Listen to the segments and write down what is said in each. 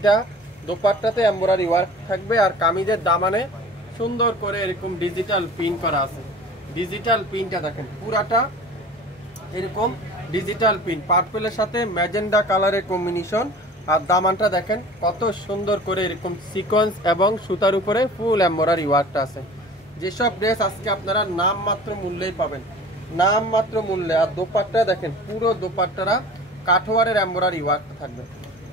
এটা দোপাট্টাতে embroidery work থাকবে আর কামিজের দামানে সুন্দর করে এরকম ডিজিটাল প্রিন্ট করা আছে। ডিজিটাল প্রিন্টটা দেখেন পুরাটা এরকম ডিজিটাল প্রিন্ট, পার্পলের সাথে ম্যাজেন্ডা কালারের কম্বিনেশন। আর দামানটা দেখেন কত সুন্দর করে এরকম সিকোয়েন্স এবং সুতার উপরে ফুল এমব্রয়ডারি ওয়ার্কটা আছে। যেসব ড্রেস আজকে আপনারা নামমাত্র মূল্যেই পাবেন, নামমাত্র মূল্যে। আর দোপাট্টা দেখেন পুরো দোপাট্টারা কাঠোয়ারের এমব্রয়ডারি ওয়ার্ক থাকবে,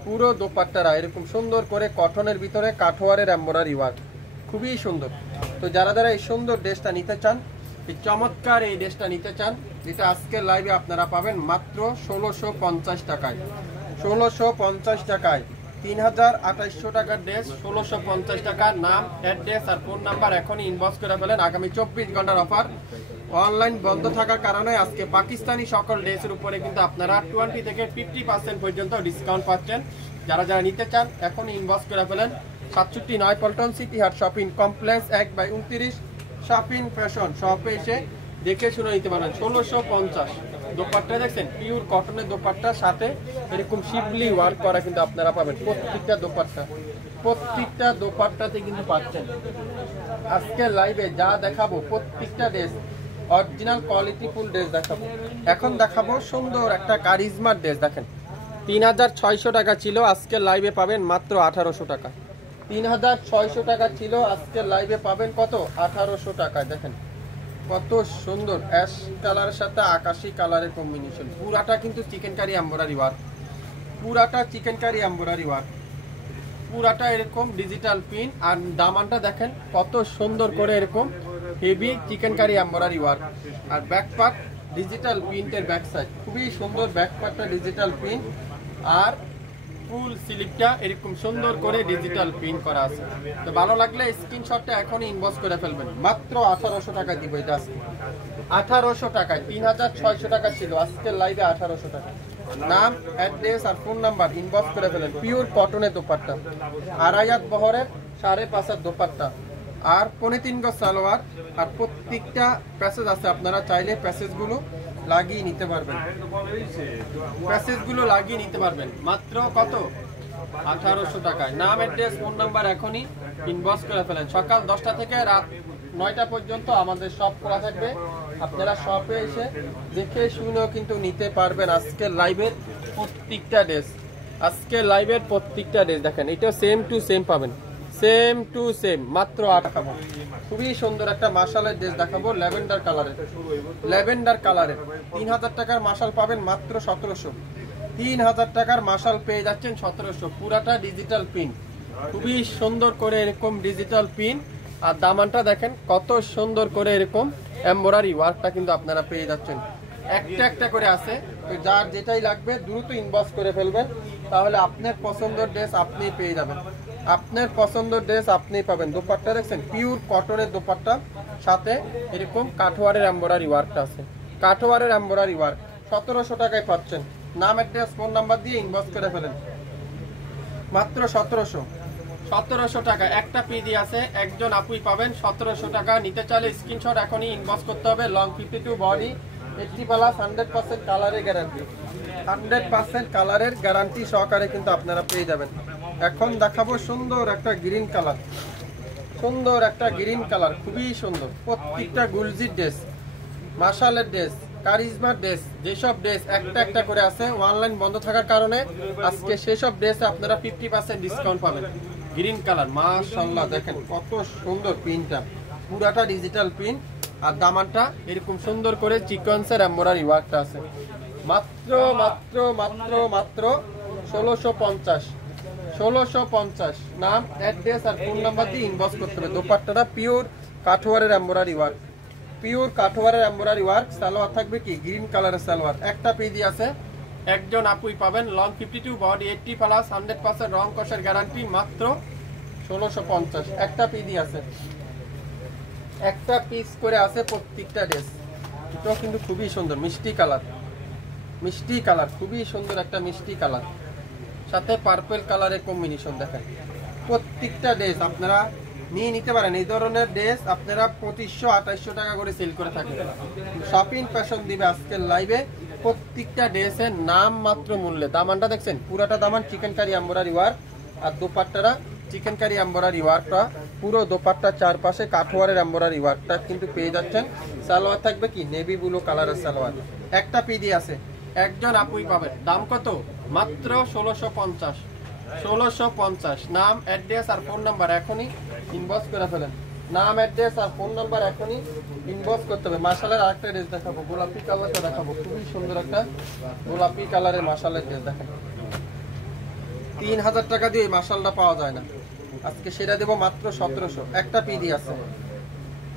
পুরো দোপাট্টারা এরকম সুন্দর করে কটনের ভিতরে কাঠোয়ারের এমব্রয়ডারি ওয়ার্ক, খুবই সুন্দর। তো যারা যারা এই সুন্দর ড্রেসটা নিতে চান, এই চমৎকার এই ড্রেসটা নিতে চান, যেটা আজকের লাইভে আপনারা পাবেন মাত্র 1650 টাকায়। 1650 টাকায় 3200 টাকার ড্রেস, 1650 টাকা। নাম, অ্যাড্রেস আর ফোন নাম্বার এখনই ইনবক্স করে ফেলেন। আগামী 24 ঘন্টার অফার। অনলাইন বন্ধ থাকার কারণে আজকে পাকিস্তানি সকল ড্রেসের উপরে কিন্তু আপনারা 20 থেকে 50% পর্যন্ত ডিসকাউন্ট পাচ্ছেন। যারা যারা নিতে চান এখনই ইনবক্স করে ফেলেন। 67 পল্টন সিটি হাট শপিং কমপ্লেক্স 1/29 শপিং ফ্যাশন শপে এসে দেখে শুনে নিতে পারেন। 1650 দোপাট্টা দেখছেন, পিওর কটনের দোপাট্টার সাথে এরকম শিবলি ওয়ার্ক করা কিন্তু আপনারা পাবেন। প্রত্যেকটা দোপাট্টাতে কিন্তু পাচ্ছেন। আজকে লাইভে যা দেখাবো প্রত্যেকটা dress original quality full dress দেখাবো। এখন দেখাবো সুন্দর একটা কারিজমার ড্রেস। দেখেন 3600 টাকা ছিল, আজকে লাইভে পাবেন মাত্র 1800 টাকা। 3600 টাকা ছিল, আজকে লাইভে পাবেন কত? 1800 টাকায়। দেখেন কত সুন্দর অ্যাশ কালারের সাথে আকাশি কালারের কম্বিনেশন। পুরাটা কিন্তু চিকেন কারি এমব্রয়ডারি ওয়ার্ক, পুরাটা চিকেন কারি এমব্রয়ডারি ওয়ার্ক, পুরাটা এরকম ডিজিটাল প্রিন্ট। আর দামানটা দেখেন কত সুন্দর করে এরকম heavy chikankari embroidery work. আর ব্যাক পার্ট ডিজিটাল প্রিন্টের ব্যাক সাইড, খুবই সুন্দর ব্যাক পার্টটা ডিজিটাল প্রিন্ট। আর ফুল স্লিপটা এরকম সুন্দর করে ডিজিটাল প্রিন্ট করা আছে। তো ভালো লাগলে স্ক্রিনশটটা এখনই ইনবক্স করে ফেলবেন। মাত্র 1800 টাকা দিব এটা আজকে, 1800 টাকায়। 3600 টাকা ছিল, আজকে লাইভে 1800 টাকা। নাম, অ্যাড্রেস আর ফোন নাম্বার ইনবক্স করে ফেলেন। পিওর কটনের দোপাট্টা, আড়াইয়াত বহরের 5.5 দোপাট্টা আর 3.25 গজ সালোয়ার। আর প্রত্যেকটা প্যাসেজ আছে, আপনারা চাইলে প্যাসেজগুলো লাগিয়ে নিতে পারবেন, প্যাসেজগুলো লাগিয়ে নিতে পারবেন। মাত্র কত? 1800 টাকায়। নাম, অ্যাড্রেস, ফোন নাম্বার এখনই ইনবক্স করে ফেলেন। সকাল 10টা থেকে রাত 9টা পর্যন্ত আমাদের শপ খোলা থাকবে। আপনারা শপে এসে দেখে শুনেও কিন্তু নিতে পারবেন আজকের লাইভের প্রত্যেকটা ড্রেস। আজকের লাইভের প্রত্যেকটা ড্রেস দেখেন, এটা সেম টু সেম পাবেন, সেম টু সেম। মাত্র 8 টাকা। খুবই সুন্দর একটা মাশালের ড্রেস দেখাবো, ল্যাভেন্ডার কালারের, ল্যাভেন্ডার কালারের। 3000 টাকার মাশাল পাবেন মাত্র 1700। 3000 টাকার মাশাল পেয়ে যাচ্ছেন 1700। পুরাটা ডিজিটাল প্রিন্ট, খুবই সুন্দর করে এরকম ডিজিটাল প্রিন্ট। আর দামানটা দেখেন কত সুন্দর করে এরকম এমব্রয়ডারি ওয়ার্কটা কিন্তু আপনারা পেয়ে যাচ্ছেন। একটা একটা করে আছে, যার যেটাই লাগবে দ্রুত ইনবক্স করে ফেলবেন, তাহলে আপনার পছন্দের ড্রেস আপনি পেয়ে যাবেন। আপনার পছন্দের ড্রেস আপনি পাবেন। দোপাট্টা দেখছেন পিওর কটনের দোপাট্টা, সাথে এরকম কাঠোয়ারের এমব্রয়ডারি ওয়ার্কটা আছে, কাঠোয়ারের এমব্রয়ডারি ওয়ার্ক। 1700 টাকায় পাচ্ছেন। নাম, অ্যাড্রেস, ফোন নাম্বার দিয়ে ইনবক্স করে ফেলেন। মাত্র 1700 টাকা। একটা পিডি আছে, একজন আপুই পাবেন 1700 টাকা। নিতে চাইলে স্ক্রিনশট এখনই ইনবক্স করতে হবে। লং 52 বডি 80 প্লাস 100% কালারের গ্যারান্টি, 100% কালারের গ্যারান্টি সহকারে কিন্তু আপনারা পেয়ে যাবেন। এখন দেখাবো সুন্দর একটা গ্রিন কালার, সুন্দর একটা গ্রিন কালার, খুবই সুন্দর। প্রত্যেকটা গুলজির ড্রেস, মাশালের ড্রেস, কারিজমার ড্রেস। যেসব ড্রেস একটা একটা করে আছে, অনলাইন বন্ধ থাকার কারণে আজকে সেসব ড্রেসে আপনারা 50% ডিসকাউন্ট পাবেন। গ্রিন কালার মাশাআল্লাহ, দেখেন কত সুন্দর প্রিন্টটা, পুরাটা ডিজিটাল প্রিন্ট। আর দামানটা এরকম সুন্দর করে সিকোয়েন্সের এমব্রয়ডারি ওয়ার্কটা আছে। মাত্র মাত্র মাত্র মাত্র 1650। 1650। নাম, অ্যাড্রেস আর ফোন নাম্বার দিয়ে ইনবক্স করতে হবে। দোপাট্টাটা পিওর কাঠোয়ারের এমব্রয়ডারি ওয়ার্ক, পিওর কাঠোয়ারের এমব্রয়ডারি ওয়ার্ক। সালোয়ার থাকবে কি গ্রিন কালারের সালোয়ার। একটা পেজি আছে, একজন আপুই পাবেন। লং 52 বডি 80 প্লাস 100% রং কষের গ্যারান্টি। মাত্র 1650। একটা পেজি আছে, একটা পিস করে আছে প্রত্যেকটা ড্রেস। এটাও কিন্তু খুবই সুন্দর, মিষ্টি কালার, মিষ্টি কালার, খুবই সুন্দর একটা মিষ্টি কালার, সাথে পার্পল কালারের কম্বিনেশন। দেখেন প্রত্যেকটা ড্রেস আপনারা নিয়ে নিতে পারেন। এই ধরনের ড্রেস আপনারা 2500-2800 টাকা করে সেল করে থাকেন। শপিং ফ্যাশন দিবে আজকের লাইভে প্রত্যেকটা ড্রেসের নাম মাত্র মূল্যে। দামানটা দেখছেন পুরাটা দামান চিকেন কারি এমব্রয়ডারি ওয়ার্ক, আর দোপাট্টারা চিকেন কারি এমব্রয়ডারি ওয়ার্কটা, পুরো দোপাট্টার চারপাশে কাঠওয়ারের এমব্রয়ডারি ওয়ার্কটা কিন্তু পেয়ে যাচ্ছেন। সালোয়ার থাকবে কি নেভি ব্লু কালারের সালোয়ার, একটা পিডি আছে, একজন আপুই পাবেন। দাম কত? মাত্র 1650। 1650। নাম, অ্যাড্রেস আর ফোন নাম্বার এখনই ইনবক্স করে ফেলেন। নাম, অ্যাড্রেস আর ফোন নাম্বার এখনই ইনবক্স করতে হবে। মাশাআল্লাহ আরেকটা ড্রেস দেখাবো, গোলাপি কালারটা দেখাবো, খুবই সুন্দর একটা গোলাপি কালারের মাশাআল্লাহ ড্রেস দেখেন। 3000 টাকা দিয়ে মাশাআল্লাহ পাওয়া যায় না, আজকে সেটা দেবো মাত্র 1700। একটা পিডি আছে,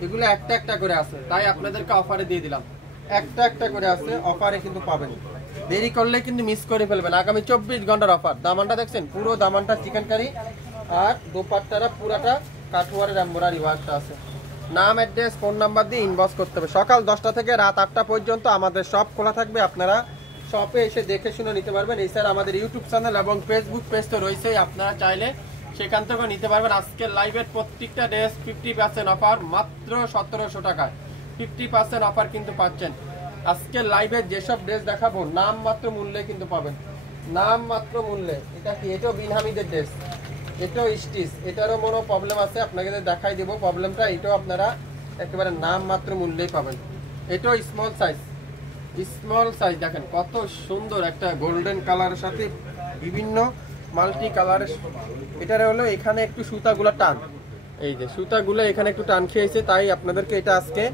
এগুলো একটা একটা করে আছে, তাই আপনাদেরকে অফারে দিয়ে দিলাম। একটা একটা করে আছে, অফারে কিন্তু পাবেন, দেরি করলে কিন্তু মিস করে ফেলবেন। আগামী 24 ঘন্টার অফার। দামানটা দেখছেন, পুরো দামানটা চিকেন কারি আর দোপাট্টারা পুরাটা কাঠওয়ারের এমব্রয়ডারি ওয়ার্কটা আছে। নাম, অ্যাড্রেস, ফোন নাম্বার দিয়ে ইনবক্স করতে হবে। সকাল 10টা থেকে রাত 8টা পর্যন্ত আমাদের শপ খোলা থাকবে, আপনারা শপে এসে দেখে শুনে নিতে পারবেন। এছাড়া আমাদের ইউটিউব চ্যানেল এবং ফেসবুক পেজ তো রয়েছেই, আপনারা চাইলে সেখান থেকে নিতে পারবেন। আজকের লাইভের প্রত্যেকটা ড্রেস 50% অফার, মাত্র 1700 টাকায় 50% অফার কিন্তু পাচ্ছেন। আজকের লাইভের যেসব ড্রেস দেখাবো নাম মাত্র মূল্যে কিন্তু পাবেন, নাম মাত্র মূল্যে। এটা কি? এটাও বিন হামিদের ড্রেস, এটাও স্টিচ, এটারও কোনো প্রবলেম আছে, আপনাকে দেখাই দেবো প্রবলেমটা। এটাও আপনারা একেবারে নাম মাত্র মূল্যেই পাবেন। এটাও স্মল সাইজ, স্মল সাইজ দেখেন কত সুন্দর একটা গোল্ডেন কালারের সাথে বিভিন্ন মাল্টি কালারের। এটার হলো এখানে একটু সুতাগুলো টান, এই যে সুতাগুলো এখানে একটু টান খেয়েছে, তাই আপনাদেরকে এটা আজকে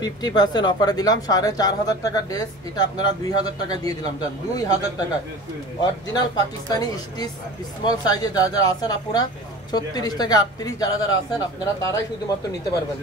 50% অফারে দিলাম। 4500 টাকার ড্রেস, এটা আপনারা 2000 টাকা দিয়ে দিলাম। 2000 টাকা অরিজিনাল পাকিস্তানি স্টিচ স্মল সাইজে যারা যারা আছেন আপুরা 36 থেকে 38 যারা যারা আছেন আপনারা তারাই শুধুমাত্র নিতে পারবেন।